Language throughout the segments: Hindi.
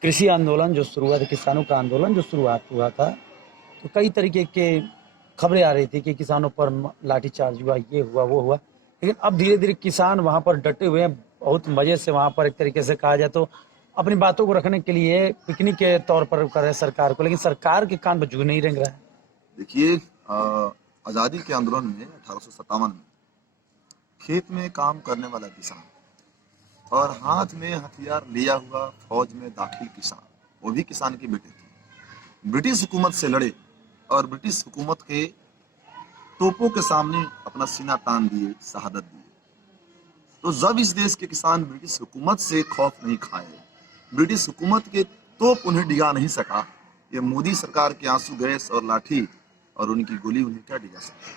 कृषि आंदोलन जो शुरुआत, किसानों का आंदोलन जो शुरुआत हुआ था, तो कई तरीके के खबरें आ रही थी कि किसानों पर लाठीचार्ज हुआ, ये हुआ, वो हुआ। लेकिन अब धीरे धीरे किसान वहां पर डटे हुए हैं, बहुत मजे से वहां पर, एक तरीके से कहा जाए तो अपनी बातों को रखने के लिए पिकनिक के तौर पर कर रहे हैं सरकार को, लेकिन सरकार के कान पर जू नहीं रेंग रहा है। देखिए, आज़ादी के आंदोलन में 1857 में खेत में काम करने वाला किसान और हाथ में हथियार लिया हुआ फौज में दाखिल किसान, वो भी किसान के बेटे थे, ब्रिटिश हुकूमत से लड़े और ब्रिटिश हुकूमत के तोपों के सामने अपना सीना तान दिए, शहादत दिए। तो जब इस देश के किसान ब्रिटिश हुकूमत से खौफ नहीं खाए, ब्रिटिश हुकूमत के तोप उन्हें डिगा नहीं सका, ये मोदी सरकार के आंसू गैस और लाठी और उनकी गोली उन्हें क्या डिगा सकती।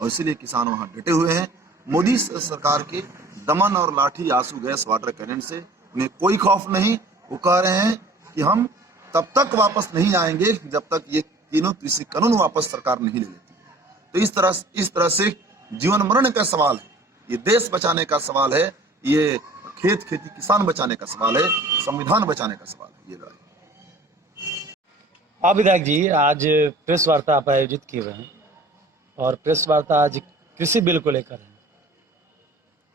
और इसीलिए किसान वहां डटे हुए हैं। मोदी सरकार के दमन और लाठी, आंसू गैस, वाटर कैनन से उन्हें कोई खौफ नहीं। वो कह रहे हैं कि हम तब तक वापस नहीं आएंगे जब तक ये तीनों कृषि कानून वापस सरकार नहीं ले लेती। तो इस तरह से जीवन मरण का सवाल है, ये देश बचाने का सवाल है, ये खेत खेती किसान बचाने का सवाल है, संविधान बचाने का सवाल है, ये लड़ाई। आप विधायक जी, आज प्रेस वार्ता आप आयोजित किए हुए हैं और प्रेस वार्ता आज कृषि बिल को लेकर है,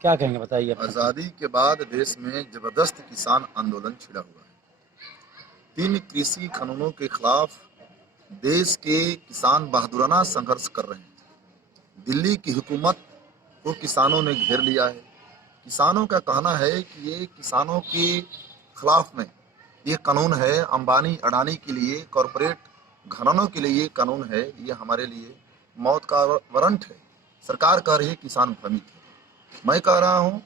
क्या कहेंगे, बताइए। आजादी के बाद देश में जबरदस्त किसान आंदोलन छिड़ा हुआ है। 3 कृषि कानूनों के खिलाफ देश के किसान बहादुराना संघर्ष कर रहे हैं। दिल्ली की हुकूमत को किसानों ने घेर लिया है। किसानों का कहना है कि ये किसानों के खिलाफ में ये कानून है, अंबानी अडानी के लिए, कॉरपोरेट घरानों के लिए ये कानून है, ये हमारे लिए मौत का वारंट है। सरकार कह रही है किसान भ्रमित है। मैं कह रहा हूँ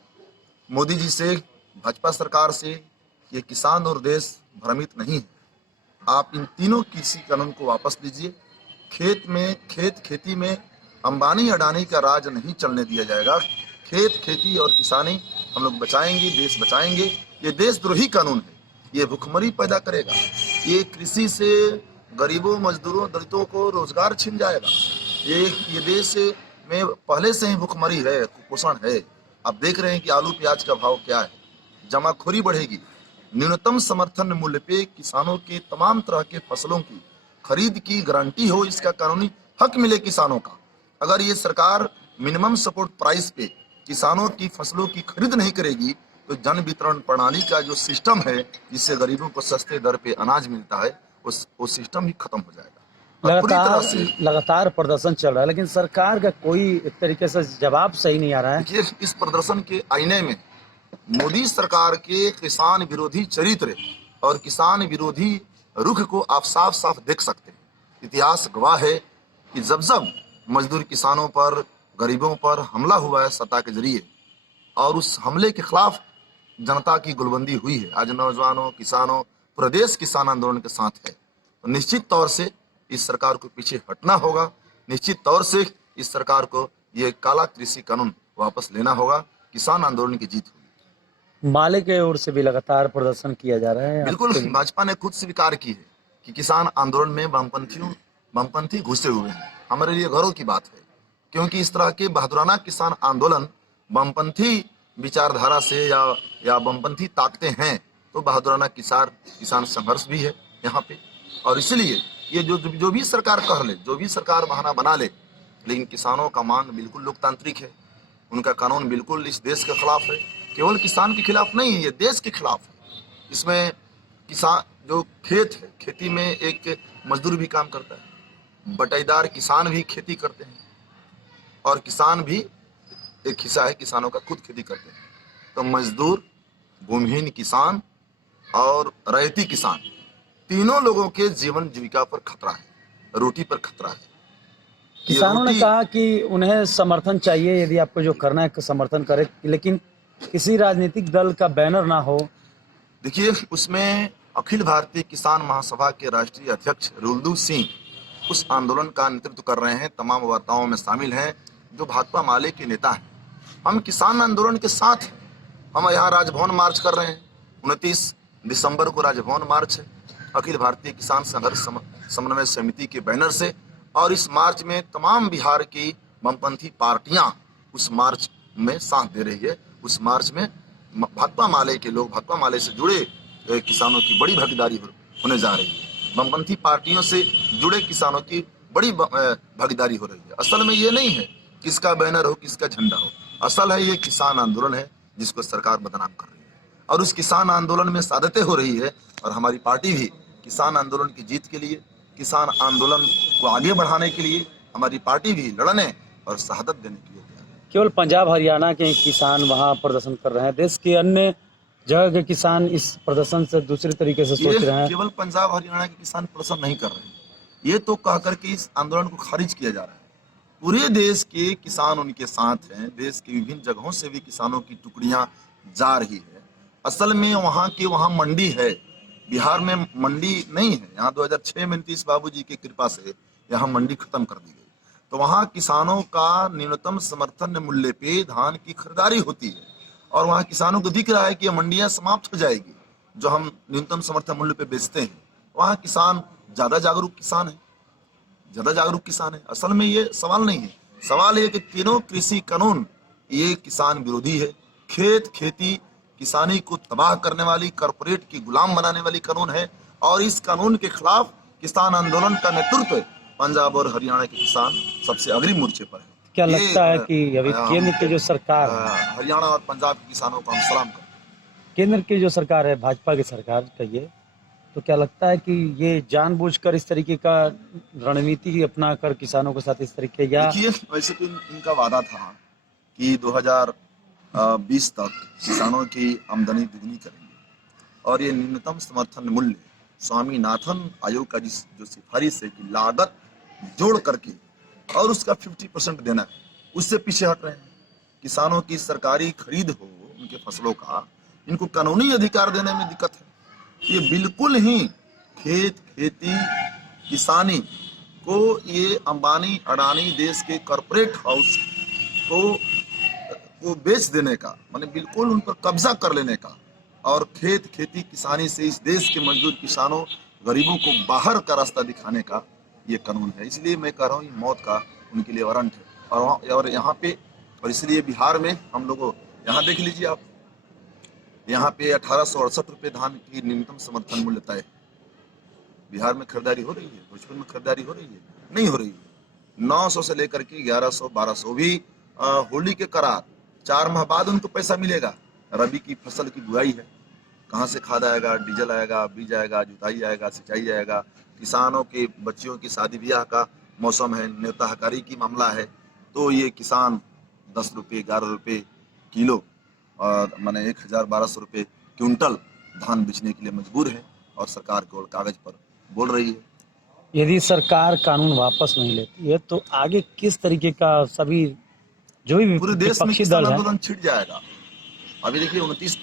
मोदी जी से, भाजपा सरकार से, ये किसान और देश भ्रमित नहीं है। आप इन तीनों कृषि कानून को वापस लीजिए। खेती में अंबानी अडानी का राज नहीं चलने दिया जाएगा। खेत खेती और किसानी हम लोग बचाएंगे, देश बचाएंगे। ये देशद्रोही कानून है, ये भुखमरी पैदा करेगा। ये कृषि से गरीबों, मजदूरों, दलितों को रोजगार छिन जाएगा। ये देश में पहले से ही भुखमरी है, कुपोषण है। आप देख रहे हैं कि आलू प्याज का भाव क्या है, जमाखोरी बढ़ेगी। न्यूनतम समर्थन मूल्य पे किसानों के तमाम तरह के फसलों की खरीद की गारंटी हो, इसका कानूनी हक मिले किसानों का। अगर ये सरकार मिनिमम सपोर्ट प्राइस पे किसानों की फसलों की खरीद नहीं करेगी तो जन वितरण प्रणाली का जो सिस्टम है, जिससे गरीबों को सस्ते दर पे अनाज मिलता है, वो सिस्टम ही खत्म हो जाएगा। लगातार प्रदर्शन चल रहा है, लेकिन सरकार का कोई एक तरीके से जवाब सही नहीं आ रहा है। देखिए, इस प्रदर्शन के आईने में मोदी सरकार के किसान विरोधी चरित्र और किसान विरोधी रुख को आप साफ साफ देख सकते हैं। इतिहास गवाह है कि जब जब मजदूर किसानों पर, गरीबों पर हमला हुआ है सत्ता के जरिए, और उस हमले के खिलाफ जनता की गुलबंदी हुई है। आज नौजवानों, किसानों, पूरा देश किसान आंदोलन के साथ है। तो निश्चित तौर से इस सरकार को पीछे हटना होगा। निश्चित तौर से इस सरकार को ये काला कृषि कानून वापस लेना होगा। किसान आंदोलन की जीत होगी। माले के ओर से भी लगातार प्रदर्शन किया जा रहा है। बिल्कुल, भाजपा ने खुद स्वीकार की है कि किसान आंदोलन में वामपंथी घुसे हुए हैं। हमारे लिए गर्व की बात है, क्योंकि इस तरह के बहादुराना किसान आंदोलन वामपंथी विचारधारा से या वामपंथी ताकतें हैं, तो बहादुराना किसान संघर्ष भी है यहाँ पे। और इसलिए ये जो भी सरकार कह ले, जो भी सरकार बहाना बना ले, लेकिन किसानों का मांग बिल्कुल लोकतांत्रिक है। उनका कानून बिल्कुल इस देश के खिलाफ है। केवल किसान के खिलाफ नहीं है, ये देश के खिलाफ है। इसमें किसान जो खेत है, खेती में एक मजदूर भी काम करता है, बटाईदार किसान भी खेती करते हैं, और किसान भी एक हिस्सा है किसानों का खुद खेती करते हैं। तो मजदूर, भूमिहीन किसान और रैयती किसान, तीनों लोगों के जीवन जीविका पर खतरा है, रोटी पर खतरा है। किसानों ने कहा कि उन्हें समर्थन चाहिए, यदि आपको जो करना है समर्थन करे, लेकिन किसी राजनीतिक दल का बैनर ना हो। देखिए, उसमें अखिल भारतीय किसान महासभा के राष्ट्रीय अध्यक्ष रुलदू सिंह उस आंदोलन का नेतृत्व कर रहे हैं। तमाम वार्ताओं में शामिल हैं जो भाकपा माले के नेता हैं। हम किसान आंदोलन के साथ हैं। हम यहाँ राजभवन मार्च कर रहे हैं। 29 दिसंबर को राजभवन मार्च है। अखिल भारतीय किसान संघर्ष समन्वय समिति के बैनर से। और इस मार्च में तमाम बिहार की वामपंथी पार्टियां उस मार्च में साथ दे रही है। उस मार्च में भाकपा माले के लोग, भाकपा माले से जुड़े किसानों की बड़ी भागीदारी होने जा रही है। वामपंथी पार्टियों से जुड़े किसानों की बड़ी भागीदारी हो रही है। असल में ये नहीं है किसका बैनर हो, किसका झंडा हो, असल है ये किसान आंदोलन है जिसको सरकार बदनाम कर रही है। और उस किसान आंदोलन में शहादतें हो रही है। और हमारी पार्टी भी किसान आंदोलन की जीत के लिए, किसान आंदोलन को आगे बढ़ाने के लिए हमारी पार्टी भी लड़ने और शहादत देने के लिए तैयार है। केवल पंजाब हरियाणा के किसान वहाँ प्रदर्शन कर रहे हैं, देश के अन्य जगह के किसान इस प्रदर्शन से दूसरे तरीके से सोच रहे हैं? केवल पंजाब हरियाणा के किसान प्रदर्शन नहीं कर रहे हैं, ये तो कह करके इस आंदोलन को खारिज किया जा रहा है। पूरे देश के किसान उनके साथ हैं। देश के विभिन्न जगहों से भी किसानों की टुकड़ियां जा रही है। असल में वहाँ मंडी है, बिहार में मंडी नहीं है। यहाँ 2006 में नीतीश बाबू जी की कृपा से यहाँ मंडी खत्म कर दी गई। तो वहाँ किसानों का न्यूनतम समर्थन मूल्य पे धान की खरीदारी होती है। और वहाँ किसानों को दिख रहा है कि ये मंडियाँ समाप्त हो जाएगी जो हम न्यूनतम समर्थन मूल्य पे बेचते हैं। वहाँ किसान ज्यादा जागरूक किसान है, ज्यादा जागरूक किसान है। असल में ये सवाल नहीं है, सवाल ये कि तीनों कृषि कानून ये किसान विरोधी है। खेती किसानी को तबाह करने वाली, कॉर्पोरेट की गुलाम बनाने वाली कानून है। और इस कानून के खिलाफ किसान आंदोलन का नेतृत्व पंजाब और हरियाणा के किसान सबसे अग्रिम मोर्चे पर है। क्या लगता है कि अभी केंद्र की जो सरकार है, हरियाणा और पंजाब के किसानों को हम सलाम करते हैं। केंद्र की जो सरकार है, भाजपा की सरकार कहिए, तो क्या लगता है कि ये जानबूझकर इस तरीके का रणनीति अपना कर किसानों के साथ इस तरीके, या देखिए वैसे तो इनका वादा था कि 2020 तक किसानों की आमदनी दुगनी करेंगे। और ये न्यूनतम समर्थन मूल्य स्वामीनाथन आयोग का जो सिफारिश है कि लागत जोड़ करके और उसका 50% देना है, उससे पीछे हट रहे हैं। किसानों की सरकारी खरीद हो उनके फसलों का, इनको कानूनी अधिकार देने में दिक्कत है। ये बिल्कुल ही खेती किसानी को ये अंबानी अडानी देश के कॉर्पोरेट हाउस को बेच देने का, माने बिल्कुल उन पर कब्जा कर लेने का, और खेती किसानी से इस देश के मजदूर किसानों गरीबों को बाहर का रास्ता दिखाने का ये कानून है। इसलिए मैं कह रहा हूँ ये मौत का उनके लिए वारंट है। और यहाँ पे, और इसलिए बिहार में हम लोगों, यहाँ देख लीजिए आप, यहाँ पे 1868 रुपये धान की न्यूनतम समर्थन मूल्य तय है। बिहार में खरीदारी हो रही है, भोजपुर में खरीदारी हो रही है? नहीं हो रही है। 900 से लेकर के 1100 1200 भी होली के करार 4 माह बाद उनको पैसा मिलेगा। रबी की फसल की बुआई है, कहाँ से खाद आएगा, डीजल आएगा, बीज आएगा, जुताई आएगा, सिंचाई आएगा। किसानों के बच्चियों की शादी ब्याह का मौसम है, न्योता हकारी की मामला है। तो ये किसान 10 रुपये 11 रुपये किलो और माने 1000-1200 रुपये क्विंटल धान बेचने के लिए मजबूर है। और सरकार केवल कागज पर बोल रही है। यदि सरकार कानून वापस नहीं लेती है तो आगे किस तरीके का सभी जो भी पूरे देश में विपक्षी किसान दल है? आंदोलन छिड़ जाएगा। अभी देखिए 29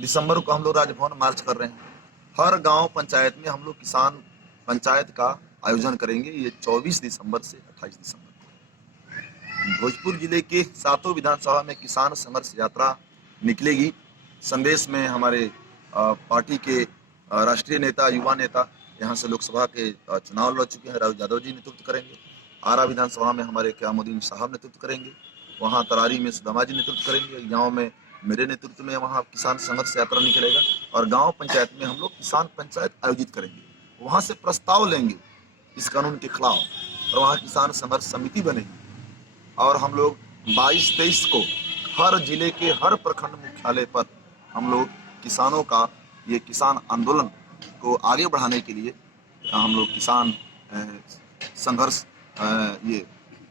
दिसंबर को हम लोग राजभवन मार्च कर रहे हैं। हर गांव पंचायत में हम लोग किसान पंचायत का आयोजन करेंगे। ये 24 दिसंबर से 28 दिसंबर को भोजपुर जिले के 7 विधानसभा में किसान संघर्ष यात्रा निकलेगी। संदेश में हमारे पार्टी के राष्ट्रीय नेता, युवा नेता यहाँ से लोकसभा के चुनाव लड़ चुके हैं, राहुल यादव जी नेतृत्व करेंगे। आरा विधानसभा में हमारे क़यामुद्दीन साहब नेतृत्व करेंगे। वहाँ तरारी में सुदामा जी नेतृत्व करेंगे। गाँव में मेरे नेतृत्व में वहाँ किसान संघर्ष यात्रा निकलेगा। और गांव पंचायत में हम लोग किसान पंचायत आयोजित करेंगे। वहाँ से प्रस्ताव लेंगे इस कानून के खिलाफ, और वहाँ किसान संघर्ष समिति बनेगी। और हम लोग 22-23 को हर जिले के हर प्रखंड मुख्यालय पर हम लोग किसानों का ये किसान आंदोलन को आगे बढ़ाने के लिए हम लोग किसान संघर्ष ये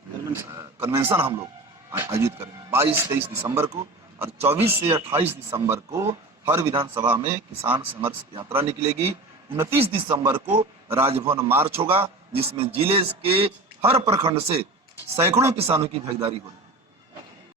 कन्वेंशन हम लोग आयोजित करेंगे 22-23 दिसंबर को। और 24 से 28 दिसंबर को हर विधानसभा में किसान संघर्ष यात्रा निकलेगी। 29 दिसंबर को राजभवन मार्च होगा, जिसमें जिले के हर प्रखंड से सैकड़ों किसानों की भागीदारी होगी।